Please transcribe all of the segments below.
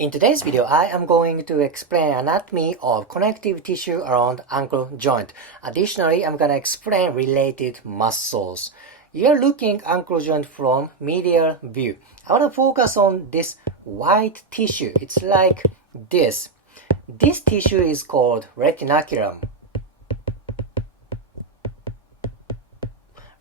In today's video, I am going to explain anatomy of connective tissue around ankle joint. Additionally, I'm going to explain related muscles. You're looking ankle joint from medial view. I want to focus on this white tissue. It's like this. This tissue is called retinaculum.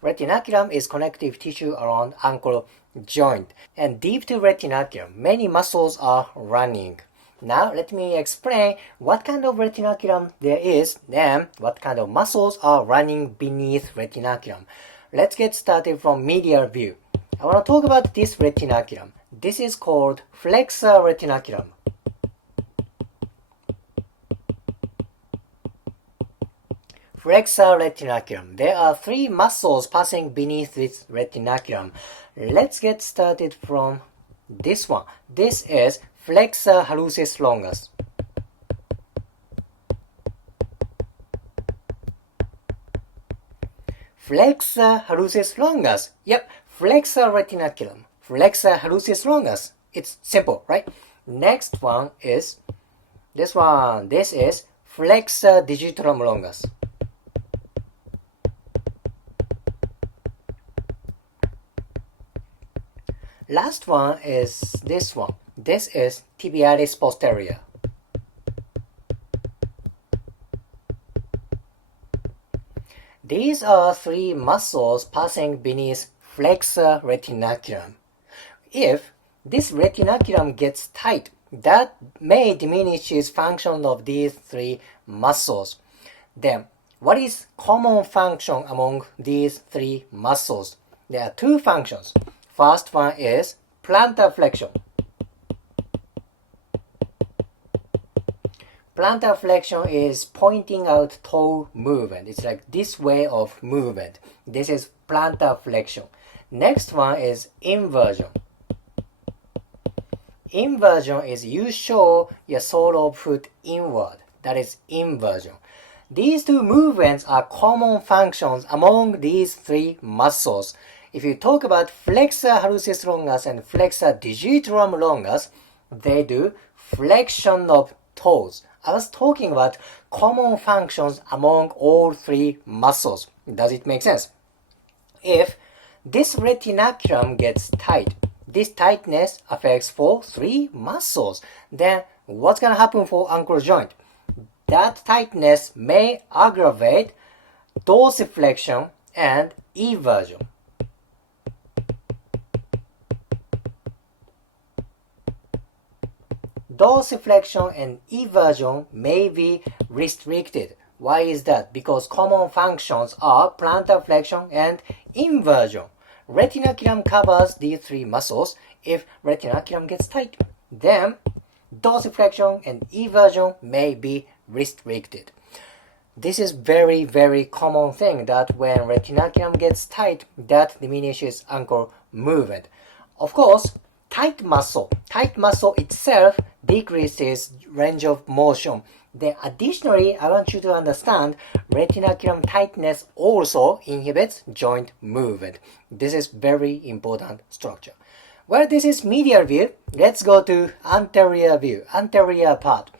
Retinaculum is connective tissue around ankle joint, and deep to retinaculum many muscles are running. Now let me explain what kind of retinaculum there is and what kind of muscles are running beneath retinaculum. Let's get started from medial view. I want to talk about this retinaculum. This is called flexor retinaculum. Flexor retinaculum. There are three muscles passing beneath this retinaculum. Let's get started from this one. This is flexor hallucis longus. Flexor hallucis longus. Yep, flexor retinaculum. Flexor hallucis longus. It's simple, right? Next one is this one. This is flexor digitorum longus. Last one is this one. This is tibialis posterior. These are three muscles passing beneath flexor retinaculum. If this retinaculum gets tight, that may diminish its function of these three muscles. Then, what is common function among these three muscles? There are two functions. First one is plantar flexion. Plantar flexion is pointing out toe movement. It's like this way of movement. This is plantar flexion. Next one is inversion. Inversion is you show your sole of foot inward. That is inversion. These two movements are common functions among these three muscles. If you talk about flexor hallucis longus and flexor digitorum longus, they do flexion of toes. I was talking about common functions among all three muscles. Does it make sense? If this retinaculum gets tight, this tightness affects for three muscles, then what's going to happen for ankle joint? That tightness may aggravate dorsiflexion and eversion. Dorsiflexion and eversion may be restricted. Why is that? Because common functions are plantar flexion and inversion. Retinaculum covers these three muscles. If retinaculum gets tight, then dorsiflexion and eversion may be restricted. This is very common thing that when retinaculum gets tight, that diminishes ankle movement. Of course, tight muscle itself decreases range of motion. Then additionally, I want you to understand retinaculum tightness also inhibits joint movement. This is very important structure. Well, this is medial view. Let's go to anterior view, anterior part.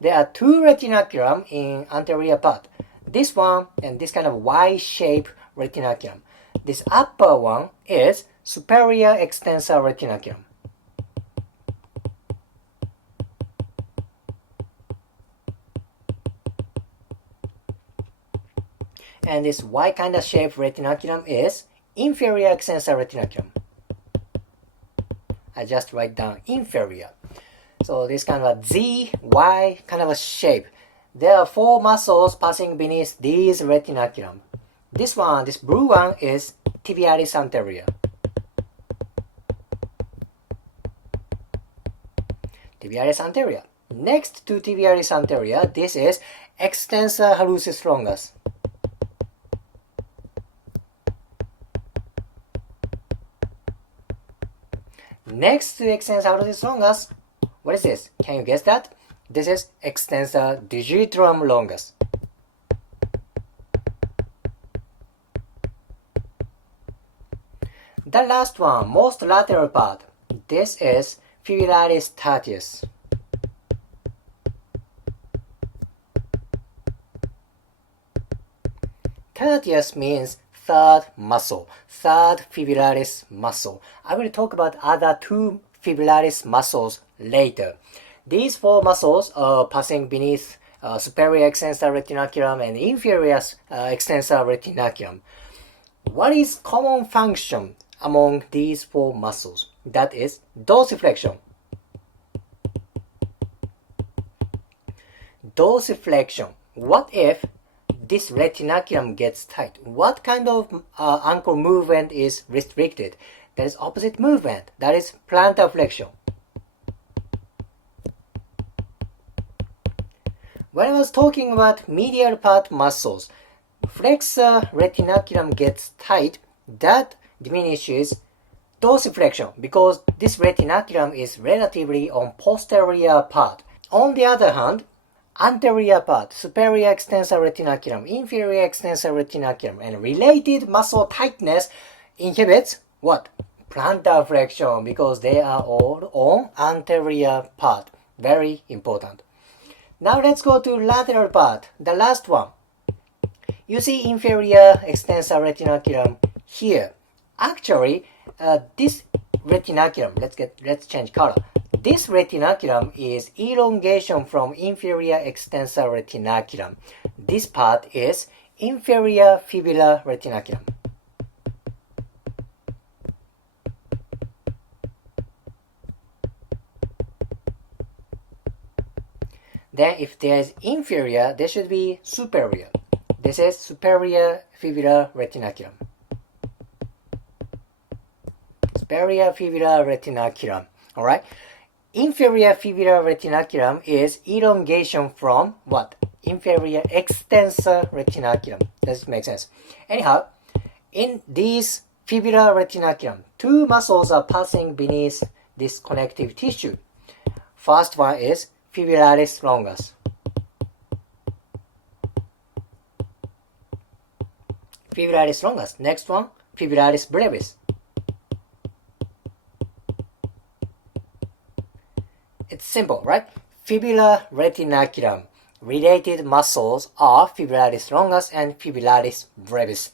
There are two retinaculum in anterior part. This one and this kind of Y-shaped retinaculum. This upper one is superior extensor retinaculum. And this Y kind of shaped retinaculum is inferior extensor retinaculum. I just write down inferior. So this kind of a Z, Y kind of a shape. There are four muscles passing beneath these retinaculum. This one, this blue one is tibialis anterior. Tibialis anterior. Next to tibialis anterior, this is extensor hallucis longus. Next to extensor hallucis longus, what is this? Can you guess that? This is extensor digitorum longus. The last one, most lateral part. This is fibularis tertius. tertius means third muscle, third fibrillaris muscle. I will talk about other two fibrillaris muscles later. These four muscles are passing beneath superior extensor retinaculum and inferior extensor retinaculum. What is common function among these four muscles? That is dorsiflexion. Dorsiflexion. What if this retinaculum gets tight? What kind of ankle movement is restricted? That is opposite movement. That is plantar flexion. When I was talking about medial part muscles, flexor retinaculum gets tight, that diminishes dorsiflexion because this retinaculum is relatively on posterior part. On the other hand, anterior part, superior extensor retinaculum, inferior extensor retinaculum, and related muscle tightness inhibits what? Plantar flexion, because they are all on anterior part. Very important. Now let's go to lateral part, the last one. You see inferior extensor retinaculum here. Actually, this retinaculum, let's change color. This retinaculum is elongation from inferior extensor retinaculum. This part is inferior fibular retinaculum. Then if there is inferior, there should be superior. This is superior fibular retinaculum. Superior fibular retinaculum. Alright? Inferior fibular retinaculum is elongation from what? Inferior extensor retinaculum. Does it make sense? Anyhow, in these fibular retinaculum, two muscles are passing beneath this connective tissue. First one is fibrillaris longus. Fibrillaris longus. Next one, fibrillaris brevis. It's simple, right? Fibular retinaculum. Related muscles are fibrillaris longus and fibrillaris brevis.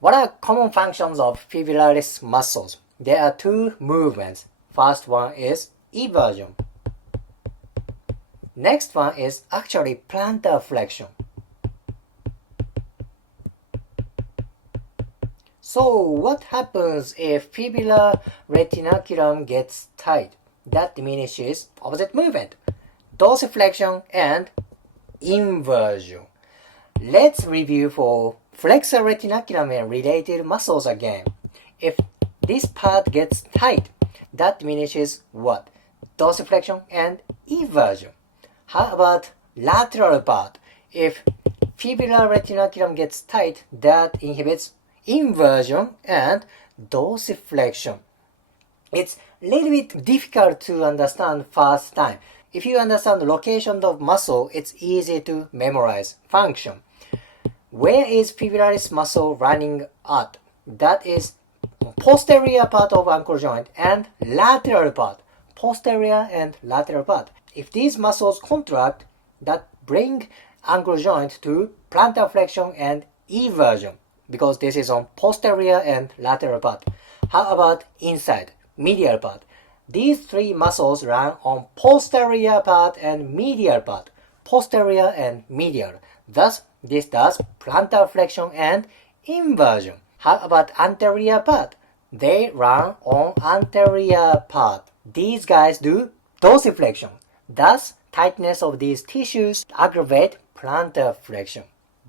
What are common functions of fibrillaris muscles? There are two movements. First one is eversion. Next one is actually plantar flexion. So what happens if fibular retinaculum gets tight? That diminishes opposite movement, dorsiflexion and inversion. Let's review for flexor retinaculum and related muscles again. If this part gets tight, that diminishes what? Dorsiflexion and eversion. How about lateral part? If fibular retinaculum gets tight, that inhibits inversion and dorsiflexion. It's a little bit difficult to understand first time. If you understand the location of muscle, it's easy to memorize function. Where is fibrillaris muscle running at? That is posterior part of ankle joint and lateral part. Posterior and lateral part. If these muscles contract, that bring ankle joint to plantar flexion and eversion, because this is on posterior and lateral part. How about inside, medial part? These three muscles run on posterior part and medial part. Posterior and medial. Thus, this does plantar flexion and inversion. How about anterior part? They run on anterior part. These guys do dorsiflexion. Thus, tightness of these tissues aggravate plantar flexion.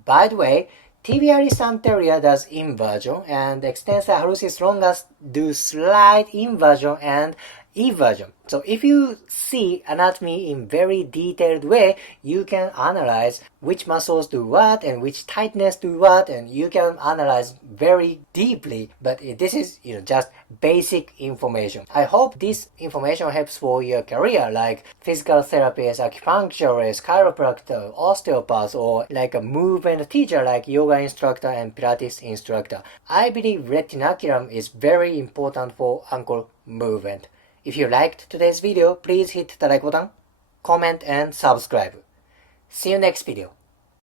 By the way, tibialis anterior does inversion and extensor hallucis longus do slight inversion and eversion. So if you see anatomy in very detailed way, you can analyze which muscles do what and which tightness do what, and you can analyze very deeply. But this is just basic information. I hope this information helps for your career, like physical therapist, acupuncturist, chiropractor, osteopath, or like a movement teacher like yoga instructor and Pilates instructor. I believe retinaculum is very important for ankle movement. If you liked today's video, please hit the like button, comment and subscribe. See you next video.